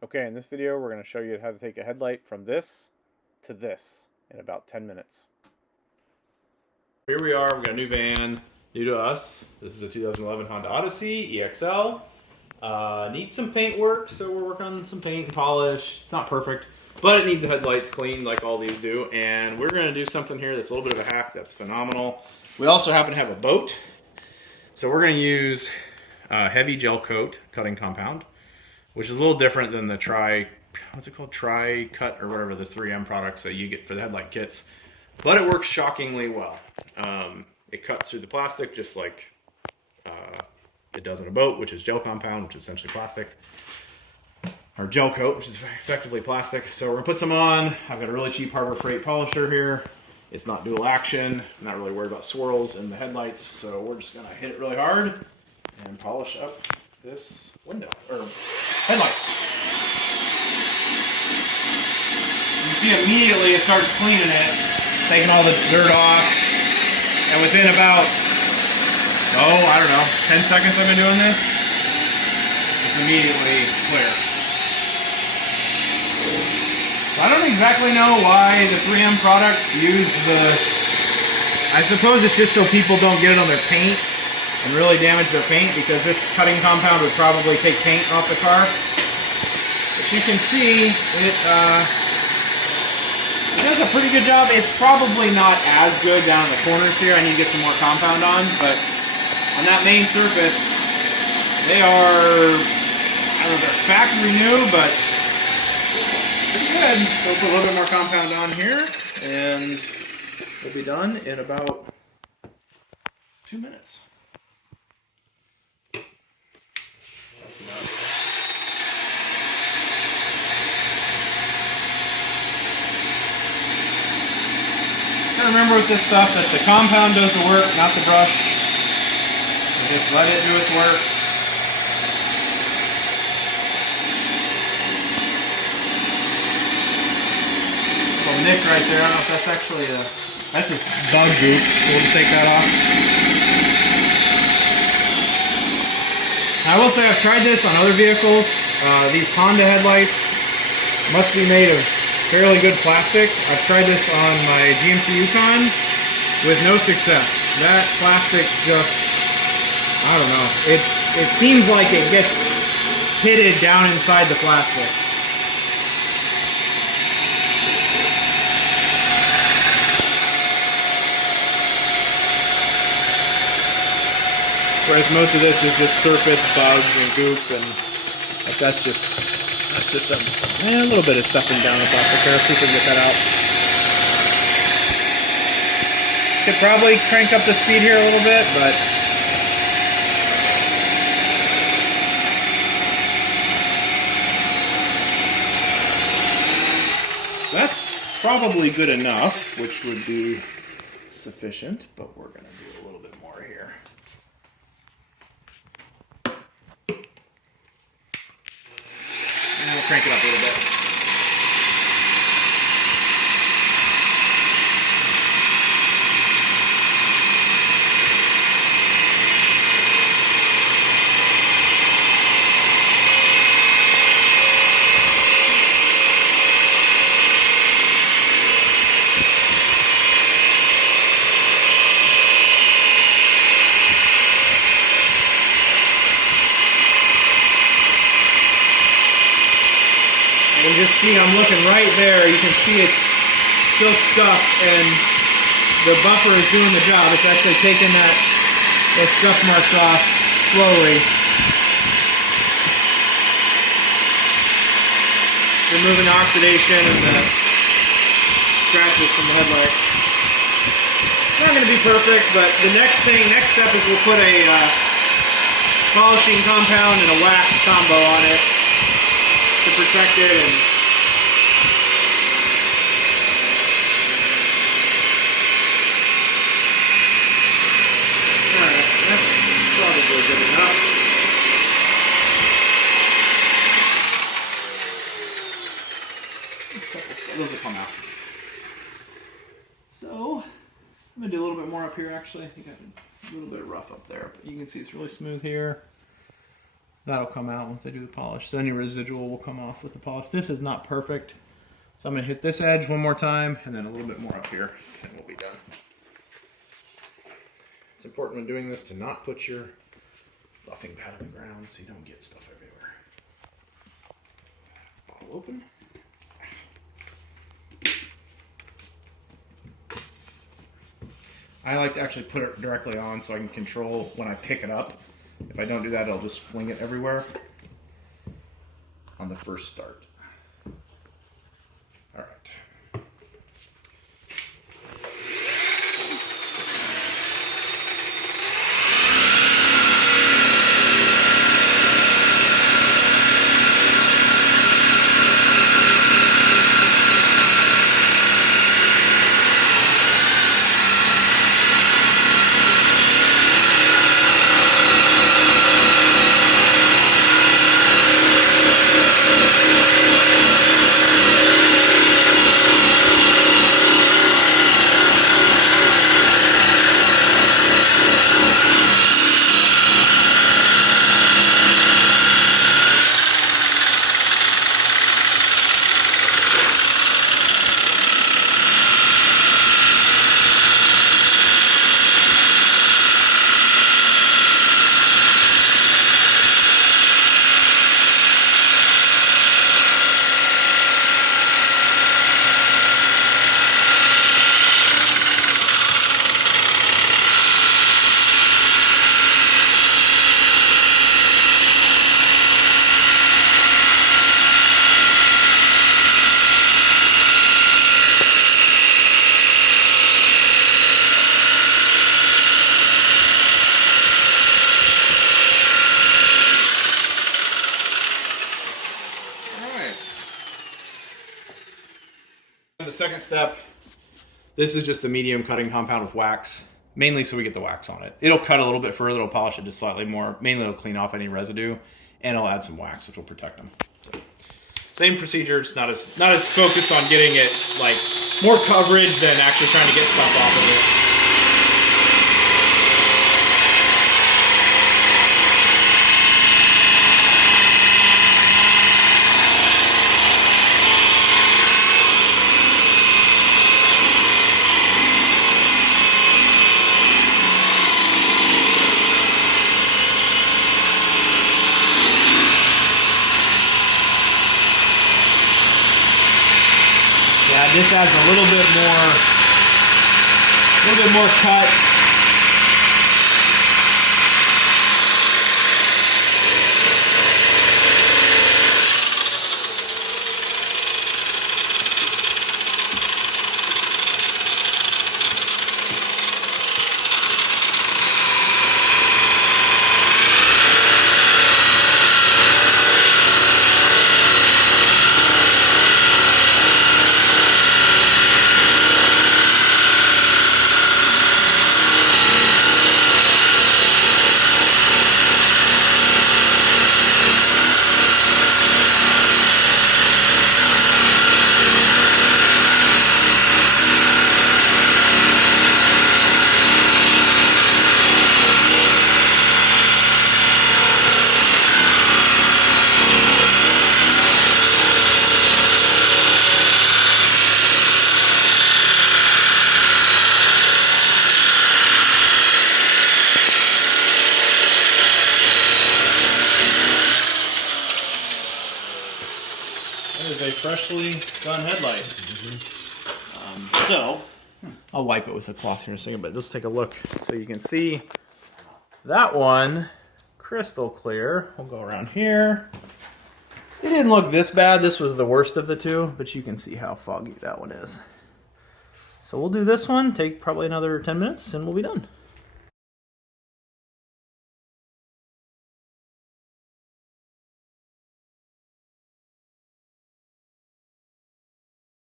Okay, in this video we're going to show you how to take a headlight from this to this in about 10 minutes. Here we are, we've got a new van, new to us. This is a 2011 Honda Odyssey EXL. Needs some paint work, so we're working on some paint and polish. It's not perfect, but it needs the headlights cleaned like all these do. And we're going to do something here that's a little bit of a hack that's phenomenal. We also happen to have a boat, so we're going to use heavy gel coat cutting compound, which is a little different than the tri-cut or whatever, the 3M products that you get for the headlight kits. But it works shockingly well. It cuts through the plastic just like it does in a boat, which is gel compound, which is essentially plastic. Or gel coat, which is effectively plastic. So we're gonna put some on. I've got a really cheap Harbor Freight polisher here. It's not dual action. I'm not really worried about swirls in the headlights. So we're just gonna hit it really hard and polish up this window, or headlight. You see immediately it starts cleaning it, taking all the dirt off, and within about, I don't know, 10 seconds I've been doing this, it's immediately clear. So I don't exactly know why the 3M products use I suppose it's just so people don't get it on their paint and really damage their paint, because this cutting compound would probably take paint off the car. But you can see it does a pretty good job. It's probably not as good down in the corners here. I need to get some more compound on, but on that main surface, they are, I don't know if they're factory new, but pretty good. So we'll put a little bit more compound on here, and we'll be done in about 2 minutes. That's nuts. Remember with this stuff that the compound does the work, not the brush. So just let it do its work. Little nick right there. I don't know if that's actually that's just bug goop. So we'll just take that off. I will say I've tried this on other vehicles. These Honda headlights must be made of fairly good plastic. I've tried this on my GMC Yukon with no success. That plastic just, I don't know. It seems like it gets pitted down inside the plastic. Whereas most of this is just surface bugs and goop, and that's just a little bit of stuffing down the plastic there. See if we can get that out. Could probably crank up the speed here a little bit, but that's probably good enough, which would be sufficient, but we're going to do a little bit more here. And we'll crank it up a little bit. You can just see, I'm looking right there, you can see it's still scuffed, and the buffer is doing the job. It's actually taking those scuff marks off slowly. Removing the oxidation and the scratches from the headlight. It's not going to be perfect, but the next step is we'll put a polishing compound and a wax combo on it to protect it. And alright, that's probably good enough. Those will come out. So I'm gonna do a little bit more up here actually. I think I did a little bit rough up there, but you can see it's really smooth here. That'll come out once I do the polish. So any residual will come off with the polish. This is not perfect. So I'm going to hit this edge one more time and then a little bit more up here and we'll be done. It's important when doing this to not put your buffing pad on the ground so you don't get stuff everywhere. Bottle open. I like to actually put it directly on so I can control when I pick it up. If I don't do that, I'll just fling it everywhere on the first start. All right. The second step, this is just the medium cutting compound with wax, mainly so we get the wax on it. It'll cut a little bit further, it'll polish it just slightly more. Mainly it'll clean off any residue, and it'll add some wax, which will protect them. So, same procedure, it's not as focused on getting it like more coverage than actually trying to get stuff off of it. This adds a little bit more cut. A freshly done headlight. I'll wipe it with a cloth here in a second, but let's take a look so you can see that one crystal clear. We'll go around here. It didn't look this bad. This was the worst of the two, but you can see how foggy that one is. So we'll do this one, take probably another 10 minutes, and we'll be done.